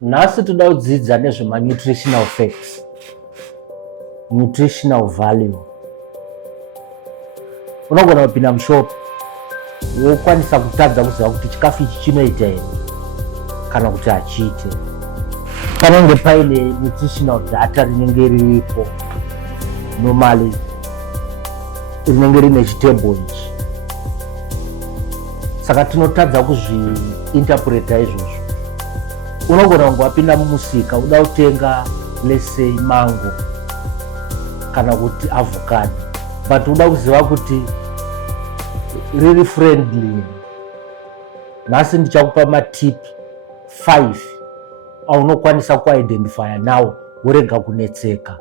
Nhasi toda kudzidza nezvema-nutritional facts, nutritional value. Unogona kupinda mushopu wokwanisa kutadza kuziva kuti chikafu ichi chinoita here kana kuti hachiite. Panenge paine nutritional data rinenge riripo normally, rinenge rine chitebho ichi. Saka tinotadza kuzviinterpreta izvozvo. Unogona kunge wapinda mumusika uda kutenga let's say mango kana kuti avocado, but uda kuziva kuti riri friendly. Nhasi ndichakupa matip 5 aunokwanisa kuidentifya nawo worega kunetseka.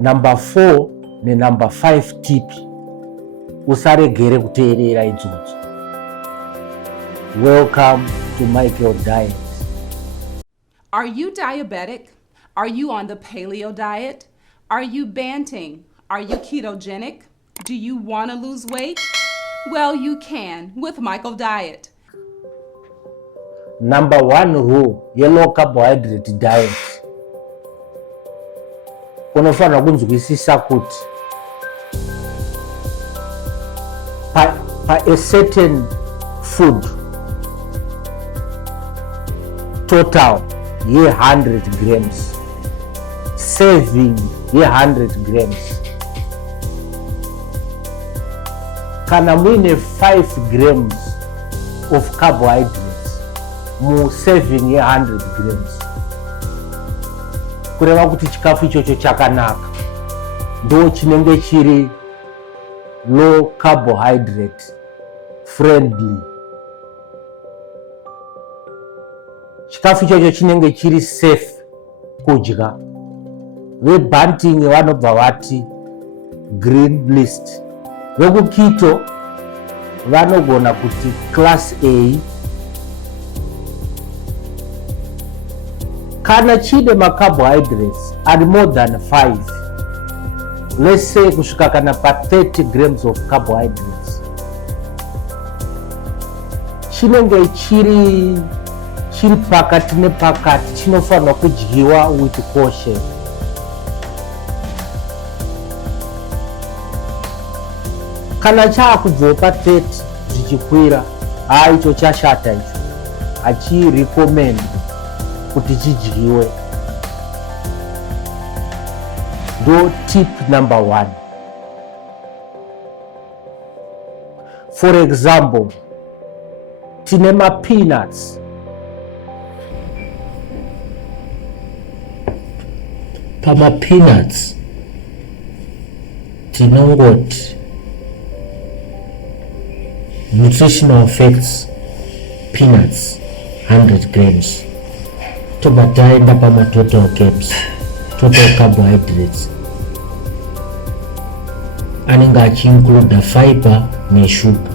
Number 4 nenumber 5 tip usaregere kuteerera idzodzo. Welcome to Michael Diet. Are you diabetic? Are you on the paleo diet? Are you banting? Are you ketogenic? Do you want to lose weight? Well, you can with Michael Diet. Number 1 rule ye-low-carbohydrate diet. Unofanira kunzwisisa kuti pa a certain food total ye 100 grams, serving ye 100 grams. Kana muine 5 grams of carbohydrates mu serving ye 100 grams, kureva kuti chikafu ichocho chakanaka, ndo chinenge chiri low carbohydrate friendly. Chikafu ichocho chinenge chiri safe kudya. Vebanting vanobva vati green list, vekuketo vanogona kuti class A. Kana chine macarbohydrates ari more than 5, let's say kusvika kana pa 30 grams of carbohydrates, chinenge chiri pakati nepakati, chinofanirwa kudyiwa with caution. Kana chaakubva pa 30 zvichikwira, icho chashata icho, hachirecommend kuti chidyiwe. Ndo tip number 1. For example, tine ma-peanuts. Pama-peanuts tinongoti nutritional facts, peanuts 100 grams. Tobva taenda pama-total carbs, total carbohydrates, anenge achiincluda fiber neshuga.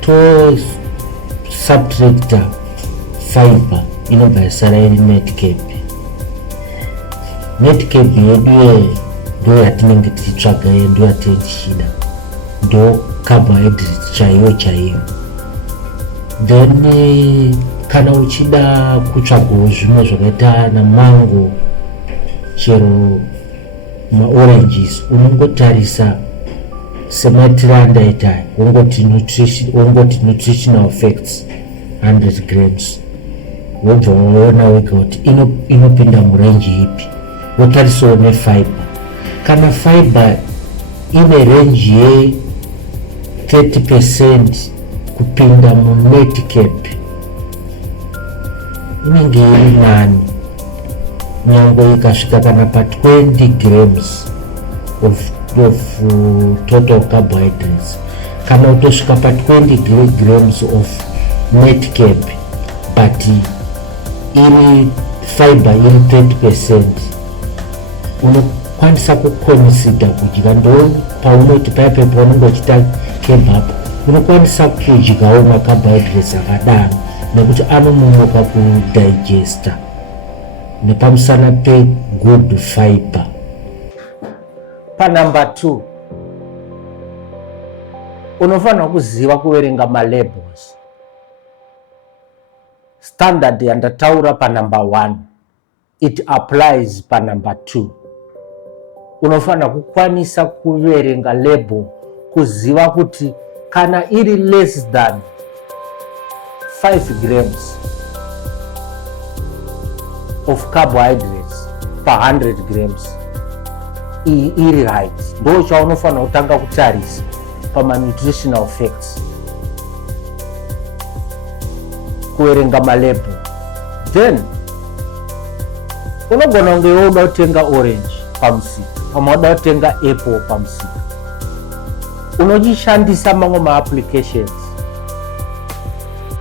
To subtracta fiber inobva yasara iri net carb. Net carb yedu ndo yatinenge tichitsvaga, ndo yatinochida, ndo carbohydrate chaiyo. Then kana uchida kutsvagawo zvimwe zvakaita namango chero maoranges, unongotarisa sematiranda ungoti nutritional facts 100 grams, wobva waona wega kuti inopinda murenji ipi, wotarisawo nefiber. Kana fiber ine renji ye 30% kupinda munet carb, inenge iri nani, nyangwe ikasvika kana pa 20 grams of total carbohydrates. Kana utosvika pa 20 grams of net carb but iri fiber iri 30%, unokwanisa kuconsider kudya. Ndo paunoti paya paunenge uchita carb up, unokwanisa kudyawo macarbohydrates akadaro nekuti anononoka kudigesta, nepamusana pe good fiber. Pa number 2, unofanira kuziva kuverenga malabels. standard yandataura pa number 1 it applies pa number 2. Unofana kukwanisa kuverenga label kuziva kuti kana iri less than 5 grams of carbohydrates per 100 grams iri right. Ndo chaunofana kutanga kutarisa pama nutritional effects, kuverenga malabel. Then unogona kunge woda kutenga orange pamusika, pamwe woda kutenga apple pamusika, unochishandisa mamwe maapplications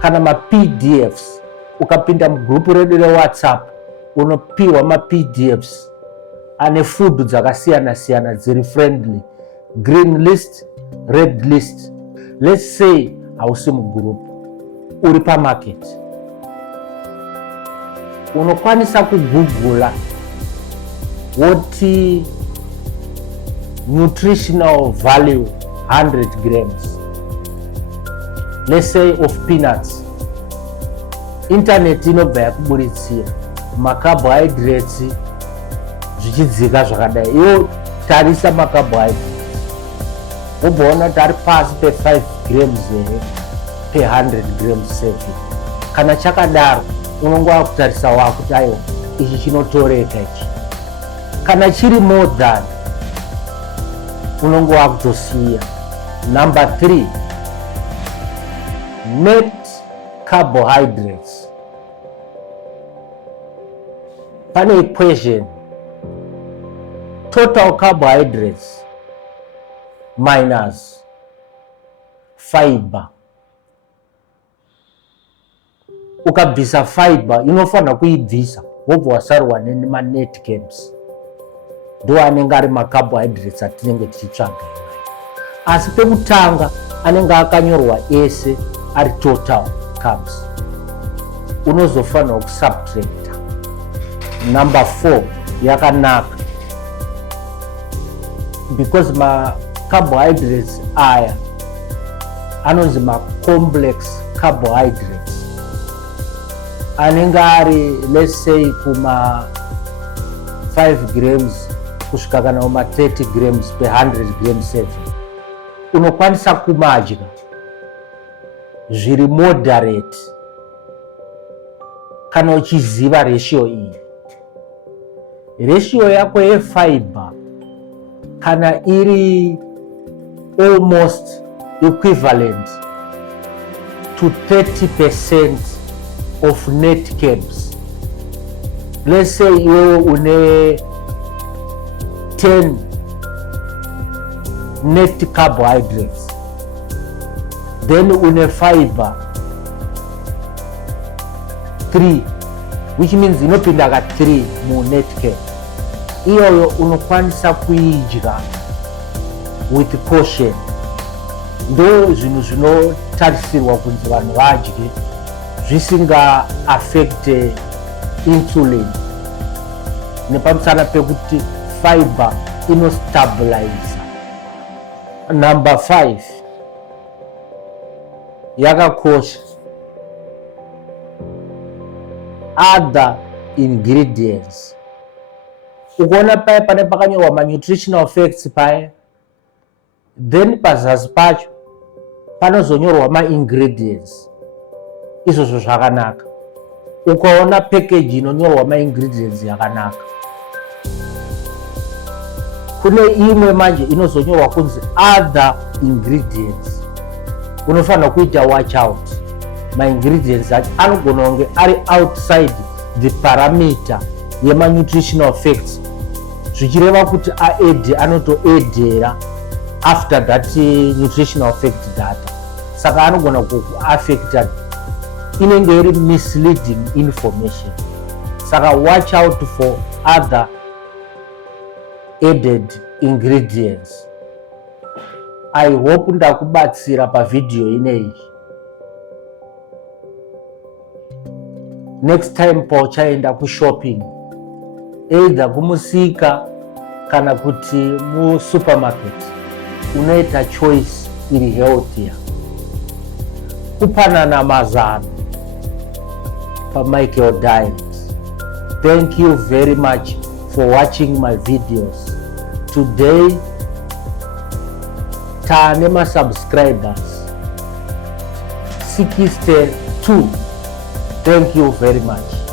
kana ma-PDFs. Ukapinda mugrupu redu reWhatsApp unopiwa ma-PDFs ane food dzakasiyana siyana dziri friendly, green list, red list. Let's say hausi mugrupu, uri pamarket, unokwanisa kugoogle woti nutritional value 100 grams, let's say of peanuts. Internet inobva yakuburitsira macarbohydrates zvichidzika zvakadai. Iwo tarisa macarbohydrates uboona kuti ari pasi pe 5 grams here pe 100 grams serving. Kana chakadaro unongova kutarisa wakuti aiwa ichi chinotoreka ichi. Kana chiri more than unongova kutosiya. Number 3, net carbohydrates. Pane equation, total carbohydrates minus fiber. Ukabvisa fiber inofana kuibvisa wobva wasarwa nema net carbs. Ndo anenge ari macarbohydrates atinenge tichitsvaga iwayo. Asi pekutanga anenge akanyorwa ese ari total carbs. Unozofana kusubtracta. Number 4 yakanaka because ma-carbohydrates aya anonzi ma-complex carbohydrates anenge ari let's say kuma 5 grams kusvika kana kuma 30 grams per 100 grams serving. Unokwanisa kumadya zviri moderate kana uchiziva ratio iyi. Ratio yako yefiber kana iri almost equivalent to 30% of net carbs. Let's say iwewe une 10 net carbohydrates, then une fiber 3, which means inopinda ka 3 mu net carb. Iyoyo unokwanisa kuidya with caution. Ndo zvinhu zvinotarisirwa kunzi vanhu vadye zvisinga affect insulin, nepamusana pekuti fiber inostabilize. Number 5 yakakosha, other ingredients. Ukaona paya pane pakanyorwa ma-nutritional effects paya, then pazasi pacho panozonyorwa ma-ingredients. Izvozvo zvakanaka. Ukaona package inonyorwa ma-ingredients yakanaka. Kune imwe manje inozonyorwa kunzi other ingredients. Unofanira kuita watch out. Ma-ingredients acho anogona kunge ari outside the parameter yema-nutritional effects, zvichireva kuti anotoedhera after that nutritional effect data. Saka anogona kuaffected, inenge iri misleading information. Saka watch out for other added ingredients. I hope ndakubatsira pavideo ineyi. Next time pauchaenda kushopping, either kumusika kana kuti musupermarket, unoita choice iri healthier. Kupanana mazano Michael Diet. Thank you very much for watching my videos. Today, Tanema subscribers 62. Thank you very much.